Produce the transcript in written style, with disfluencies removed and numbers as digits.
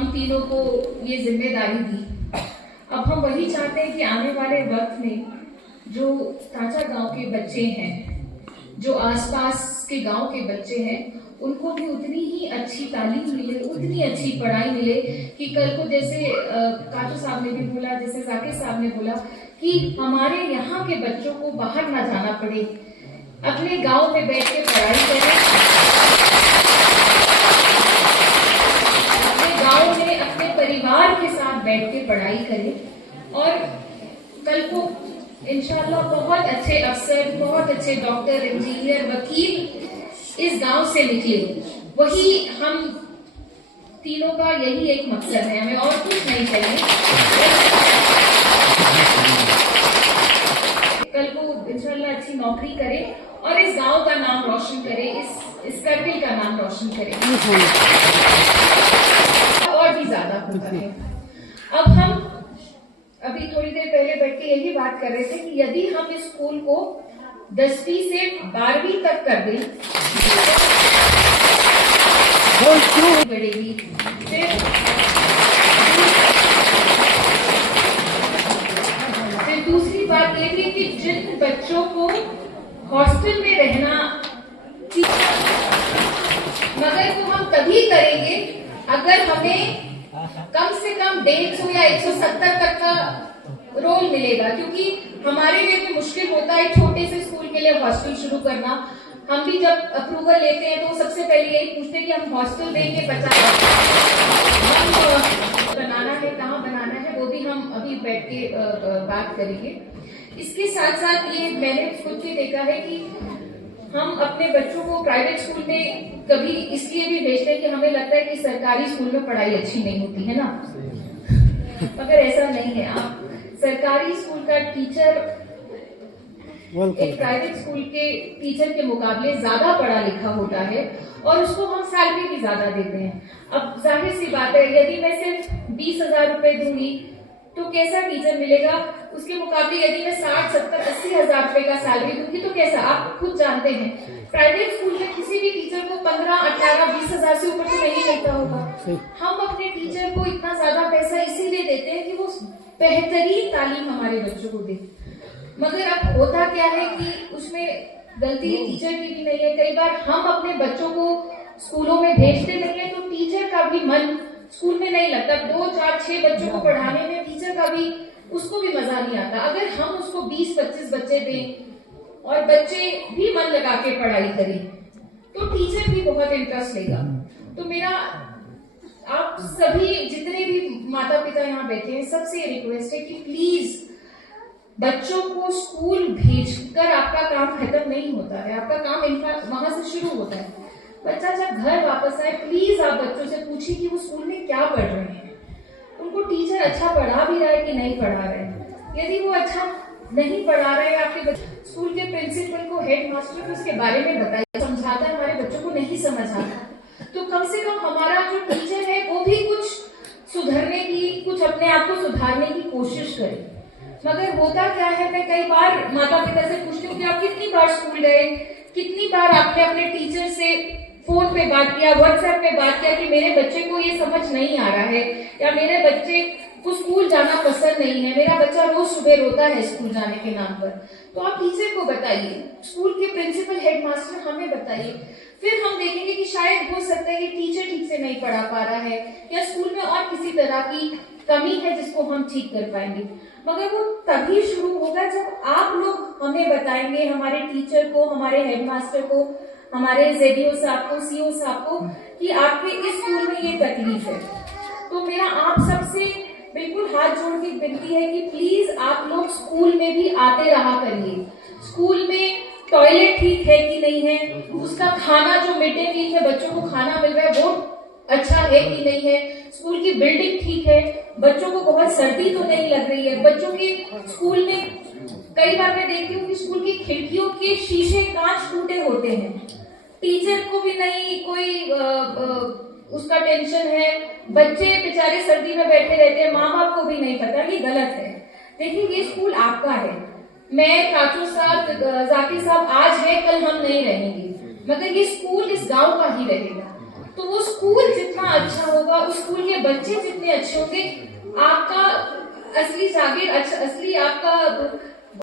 हम तीनों को ये जिम्मेदारी दी। अब हम वही चाहते हैं कि आने वाले वक्त में जो ताजा गांव के बच्चे हैं, जो आसपास के गांव के बच्चे हैं, उनको भी उतनी ही अच्छी तालीम मिले, उतनी अच्छी पढ़ाई मिले कि कल को जैसे काजू साहब ने भी बोला, जैसे जाकिर साहब ने बोला कि हमारे यहाँ के बच्चों को बाहर ना जाना पड़े, अपने गांव में बैठ के पढ़ाई करें, अपने गांव में अपने परिवार के साथ बैठ के पढ़ाई करें और कल को इंशाल्लाह बहुत अच्छे अफसर, बहुत अच्छे डॉक्टर, इंजीनियर, वकील इस गांव से निकले। वही हम तीनों का यही एक मकसद है, हमें और कुछ नहीं चाहिए। कल को इंशाल्लाह अच्छी नौकरी करे और इस गांव का नाम रोशन करे, इस करगिल का नाम रोशन करे और भी ज्यादा होता है। अब हम अभी थोड़ी देर पहले बैठ के यही बात कर रहे थे कि यदि हम इस स्कूल को 10वीं से 12वीं तक कर दें बढ़ेगी। फिर दूसरी बात ये थी कि जिन बच्चों को हॉस्टल में रहना, मगर वो हम तभी करेंगे अगर हमें कम से कम 150 या 170 तक का रोल मिलेगा, क्योंकि हमारे लिए भी मुश्किल होता है छोटे से स्कूल के लिए हॉस्टल शुरू करना। हम भी जब अप्रूवल लेते हैं तो सबसे पहले यही पूछते हैं कि हम हॉस्टल देंगे, 50 बनाना है, कहाँ बनाना है, वो भी हम अभी बैठ के बात करेंगे। इसके साथ साथ ये मैंने खुद भी देखा है कि हम अपने बच्चों को प्राइवेट स्कूल में कभी इसलिए भी भेजते हैं कि हमें लगता है कि सरकारी स्कूल में पढ़ाई अच्छी नहीं होती है ना, मगर ऐसा नहीं है। आप सरकारी स्कूल का टीचर एक प्राइवेट स्कूल के टीचर के मुकाबले ज्यादा पढ़ा लिखा होता है और उसको हम सैलरी भी ज्यादा देते हैं। अब जाहिर सी बात है, यदि मैं सिर्फ 20,000 रुपए दूंगी तो कैसा टीचर मिलेगा, उसके मुकाबले यदि मैं 60, 70, 80 हजार रुपए का सैलरी दूंगी तो कैसा, आप खुद जानते हैं। प्राइवेट स्कूल में किसी भी टीचर को 15, 18, 20 हजार से ऊपर तो नहीं मिलता होगा। हम अपने टीचर को इतना ज्यादा पैसा इसीलिए देते हैं कि वो बेहतरीन तालीम हमारे बच्चों को दे, मगर अब होता क्या है कि उसमें गलती टीचर की भी नहीं है। कई बार हम अपने बच्चों को स्कूलों में भेजते नहीं है तो टीचर का भी मन स्कूल में नहीं लगता। 2, 4, 6 बच्चों को पढ़ाने में टीचर का भी, उसको भी मजा नहीं आता। अगर हम उसको 20-25 बच्चे दें और बच्चे भी मन लगा के पढ़ाई करें तो टीचर भी बहुत इंटरेस्ट लेगा। तो मेरा आप सभी जितने भी माता पिता यहाँ बैठे हैं सबसे रिक्वेस्ट है कि प्लीज बच्चों को स्कूल भेजकर आपका काम खत्म नहीं होता है, आपका काम वहां से शुरू होता है। बच्चा जब घर वापस आए प्लीज आप बच्चों से पूछिए कि वो स्कूल में क्या पढ़ रहे हैं, उनको टीचर अच्छा पढ़ा भी रहा है कि नहीं पढ़ा रहे हैं। यदि वो अच्छा नहीं पढ़ा रहे हैं, आपके स्कूल के प्रिंसिपल को, हेड मास्टर को उसके बारे में बताइए, समझाता है, हमारे बच्चों को नहीं समझ आता तो कम से कम हमारा जो टीचर है वो भी कुछ सुधरने की, कुछ अपने आप को सुधारने की कोशिश करे। मगर होता क्या है, मैं कई बार माता पिता से पूछती हूँ कि आप कितनी बार स्कूल गए, कितनी बार आपने अपने टीचर से फोन पे बात किया, व्हाट्सएप पे बात किया कि मेरे बच्चे को ये समझ नहीं आ रहा है या मेरे बच्चे को स्कूल जाना पसंद नहीं है, मेरा बच्चा रोज सुबह रोता है स्कूल जाने के नाम पर। तो आप टीचर को बताइए, स्कूल के प्रिंसिपल, हेड मास्टर हमें बताइए, फिर हम देखेंगे कि शायद हो सकता है कि टीचर ठीक से नहीं पढ़ा पा रहा है या स्कूल में और किसी तरह की कमी है जिसको हम ठीक कर पाएंगे। मगर वो तभी शुरू होगा जब आप लोग हमें बताएंगे, हमारे टीचर को, हमारे हेडमास्टर को, हमारे जेडीओ साहब को, सीओ साहब को, कि आपके इस स्कूल में ये तकलीफ है। तो मेरा आप सबसे बिल्कुल हाथ जोड़ के विनती है कि प्लीज आप लोग स्कूल में भी आते रहा करिए। स्कूल में टॉयलेट ठीक है कि नहीं है, उसका खाना जो मिड डे मील में बच्चों को खाना मिल रहा है वो अच्छा है कि नहीं है, स्कूल की बिल्डिंग ठीक है, बच्चों को बहुत सर्दी तो नहीं लग रही है, बच्चों के स्कूल में कई बार मैं देखती हूँ कि स्कूल की खिड़कियों के शीशे कांच टूटे होते हैं, टीचर को भी नहीं कोई उसका टेंशन है, बच्चे बेचारे सर्दी में बैठे रहते हैं, माँ बाप को भी नहीं पता, ये गलत है। देखिए ये स्कूल आपका है, मैं काचू साहब, जाकिर साहब आज है, कल हम नहीं रहेंगे, मगर ये स्कूल इस गांव का ही रहेगा। तो वो स्कूल जितना अच्छा होगा, उस स्कूल के बच्चे जितने अच्छे होंगे, आपका असली जागीर, असली आपका